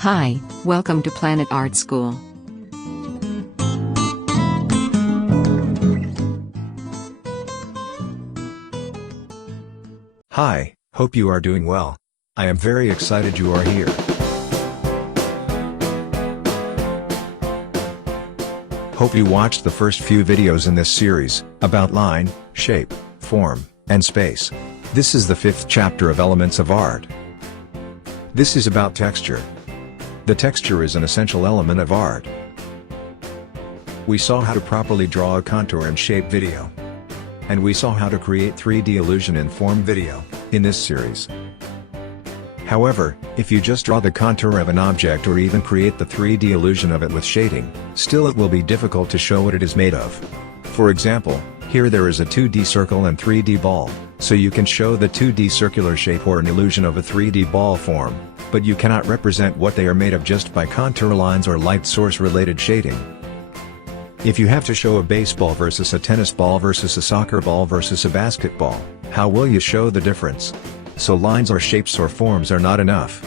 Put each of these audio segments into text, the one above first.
Hi, welcome to PlanetArt School. Hi, hope you are doing well. I am very excited you are here. Hope you watched the first few videos in this series, about line, shape, form, and space. This is the 5th chapter of Elements of Art. This is about texture. The texture is an essential element of art. We saw how to properly draw a contour and shape video. And we saw how to create 3D illusion in form video, in this series. However, if you just draw the contour of an object or even create the 3D illusion of it with shading, still it will be difficult to show what it is made of. For example, here there is a 2D circle and 3D ball, so you can show the 2D circular shape or an illusion of a 3D ball form, but you cannot represent what they are made of just by contour lines or light source related shading. If you have to show a baseball versus a tennis ball versus a soccer ball versus a basketball, how will you show the difference? So lines or shapes or forms are not enough.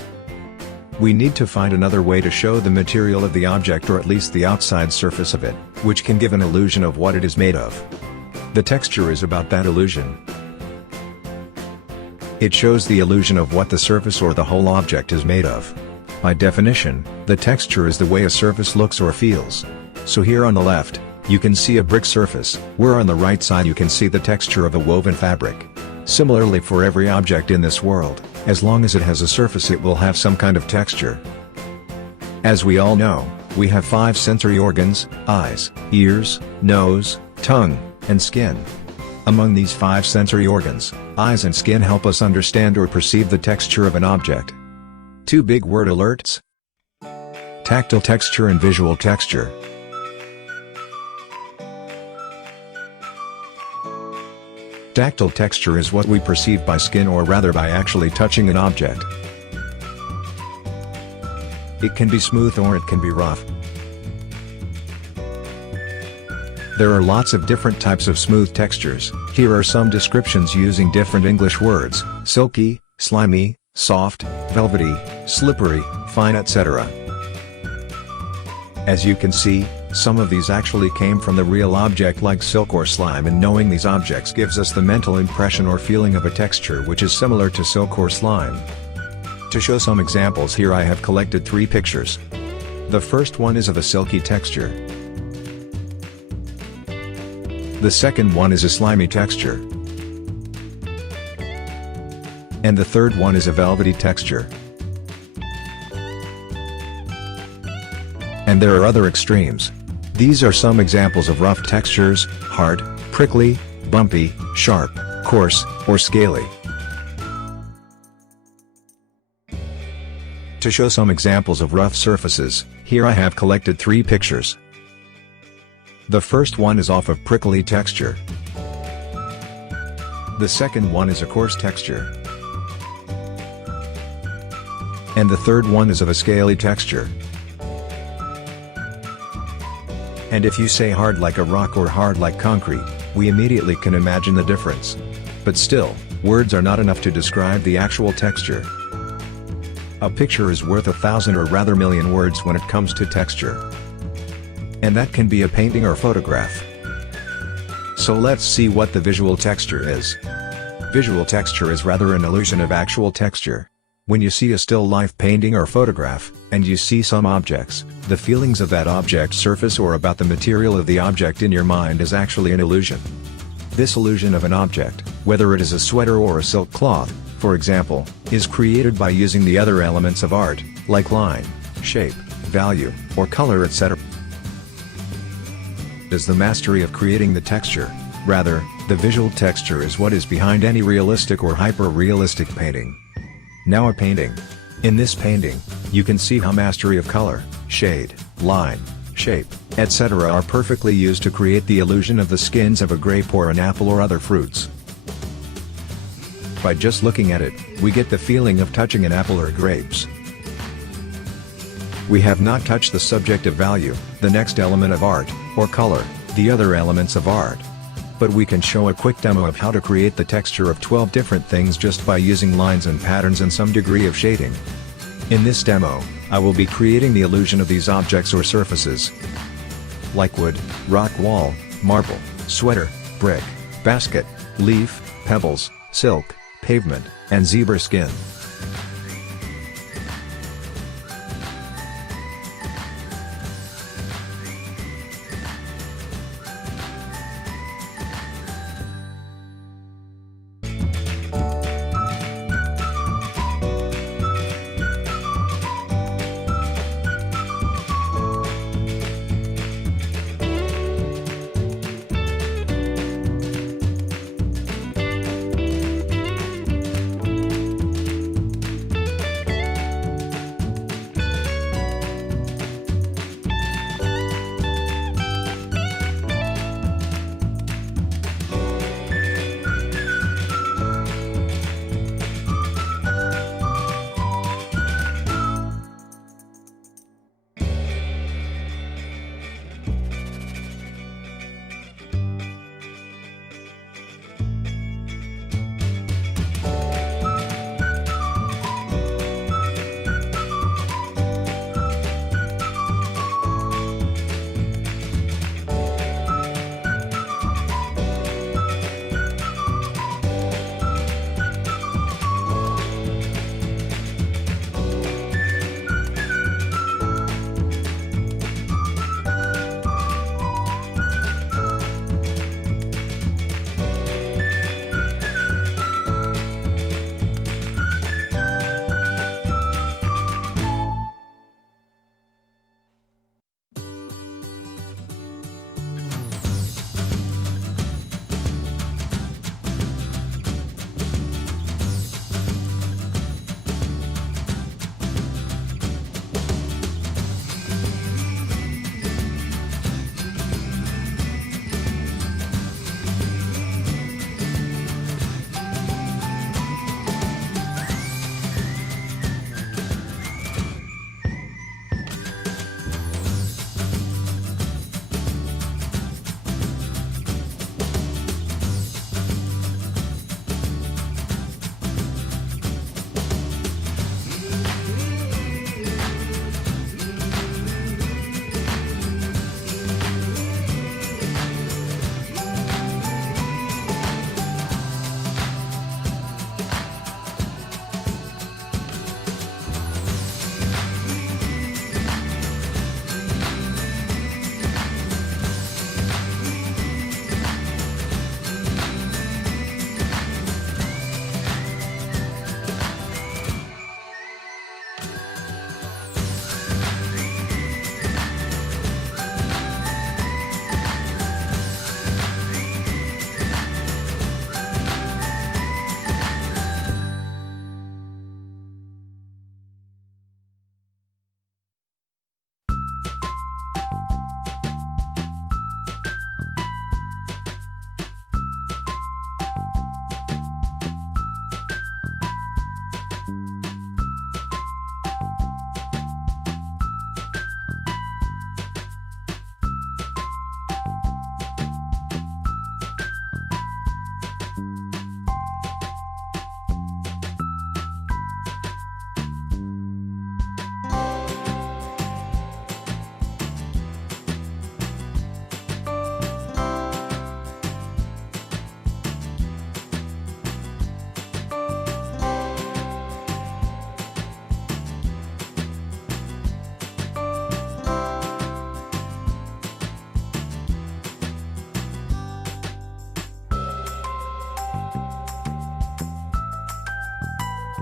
We need to find another way to show the material of the object or at least the outside surface of it, which can give an illusion of what it is made of. The texture is about that illusion. It shows the illusion of what the surface or the whole object is made of. By definition, the texture is the way a surface looks or feels. So here on the left, you can see a brick surface, where on the right side you can see the texture of a woven fabric. Similarly for every object in this world, as long as it has a surface it will have some kind of texture. As we all know, we have 5 sensory organs: eyes, ears, nose, tongue, and skin. Among these 5 sensory organs, eyes and skin help us understand or perceive the texture of an object. 2 big word alerts: tactile texture and visual texture. Tactile texture is what we perceive by skin or rather by actually touching an object. It can be smooth or it can be rough. There are lots of different types of smooth textures. Here are some descriptions using different English words: silky, slimy, soft, velvety, slippery, fine, etc. As you can see, some of these actually came from the real object like silk or slime, and knowing these objects gives us the mental impression or feeling of a texture which is similar to silk or slime. To show some examples here I have collected 3 pictures. The first one is of a silky texture. The second one is a slimy texture. And the third one is a velvety texture. And there are other extremes. These are some examples of rough textures: hard, prickly, bumpy, sharp, coarse, or scaly. To show some examples of rough surfaces, here I have collected 3 pictures. The first one is off of prickly texture. The second one is a coarse texture. And the third one is of a scaly texture. And if you say hard like a rock or hard like concrete, we immediately can imagine the difference. But still, words are not enough to describe the actual texture. A picture is worth 1,000 or rather million words when it comes to texture. And that can be a painting or photograph. So let's see what the visual texture is. Visual texture is rather an illusion of actual texture. When you see a still life painting or photograph, and you see some objects, the feelings of that object surface or about the material of the object in your mind is actually an illusion. This illusion of an object, whether it is a sweater or a silk cloth, for example, is created by using the other elements of art, like line, shape, value, or color, etc. Is the mastery of creating the texture. Rather, the visual texture is what is behind any realistic or hyper-realistic painting. Now a painting. In this painting, you can see how mastery of color, shade, line, shape, etc. are perfectly used to create the illusion of the skins of a grape or an apple or other fruits. By just looking at it, we get the feeling of touching an apple or grapes. We have not touched the subject of value, the next element of art, or color, the other elements of art. But we can show a quick demo of how to create the texture of 12 different things just by using lines and patterns and some degree of shading. In this demo, I will be creating the illusion of these objects or surfaces, like wood, rock wall, marble, sweater, brick, basket, leaf, pebbles, silk, pavement, and zebra skin.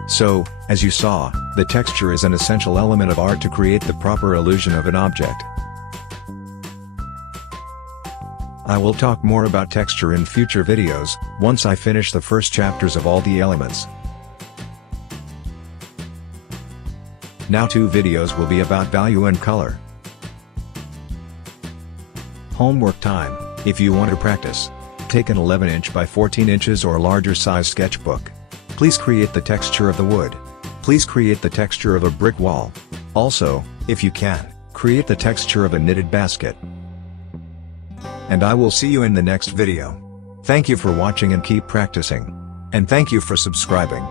So, as you saw, the texture is an essential element of art to create the proper illusion of an object. I will talk more about texture in future videos, once I finish the first chapters of all the elements. Now 2 videos will be about value and color. Homework time. If you want to practice, take an 11-inch by 14 inches or larger size sketchbook. Please create the texture of the wood. Please create the texture of a brick wall. Also, if you can, create the texture of a knitted basket. And I will see you in the next video. Thank you for watching and keep practicing. And thank you for subscribing.